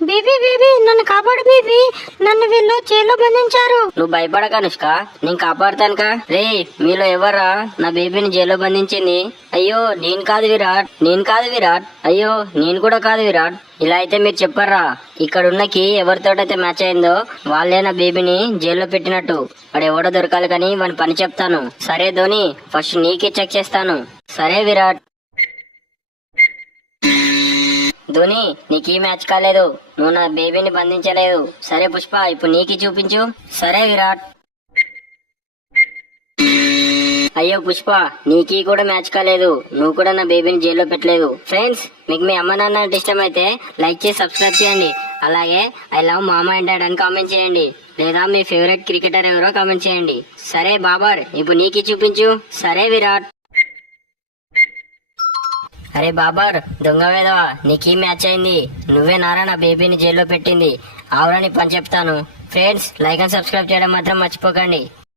Baby baby నన్ను కాపాడు baby, నన్ను వీళ్ళు జైల్లో బంధించారు. నువ్వు భయపడక అనుష్క, నేను కాపాడుతానుకా. రే మీలో ఎవర్రా నా బేబీని జైల్లో బంధించింది? అయ్యో నేను కాదు విరాట్, నేను కాదు విరాట్, అయ్యో నేను కూడా కాదు విరాట్. ఇలా అయితే మీరు చెప్పర్రా, ఇక్కడున్న కీ ఎవరితోటైతే మ్యాచ్ అయిందో వాళ్ళే నా బేబీని జైల్లో పెట్టినట్టు. వాడు ఎవడో దొరకాలి కానీ వాని పని చెప్తాను. సరే ధోని, ఫస్ట్ నీకే చెక్ చేస్తాను. సరే విరాట్. ధోని నీకీ మ్యాచ్ కాలేదు, నువ్వు నా బేబీని బంధించలేదు. సరే పుష్ప, ఇప్పుడు నీకి చూపించు. సరే విరాట్. అయ్యో పుష్ప, నీకీ కూడా మ్యాచ్ కాలేదు, నువ్వు కూడా నా బేబీని జైల్లో పెట్టలేదు. ఫ్రెండ్స్, మీకు మీ అమ్మ నాన్న అంటే ఇష్టం అయితే లైక్ చేసి సబ్స్క్రైబ్ చేయండి. అలాగే ఐ లవ్ మామా అండ్ డాడ్ అని కామెంట్ చేయండి. లేదా మీ ఫేవరెట్ క్రికెటర్ ఎవరో కామెంట్ చేయండి. సరే బాబర్, ఇప్పుడు నీకి చూపించు. సరే విరాట్. అరే బాబర్, దొంగ వేదవా, నీకీ మ్యాచ్ అయింది. నువ్వే నారా నా బేబీని జైల్లో పెట్టింది. ఆవురా నీ పని చెప్తాను. ఫ్రెండ్స్, లైక్ అండ్ సబ్స్క్రైబ్ చేయడం మాత్రం మర్చిపోకండి.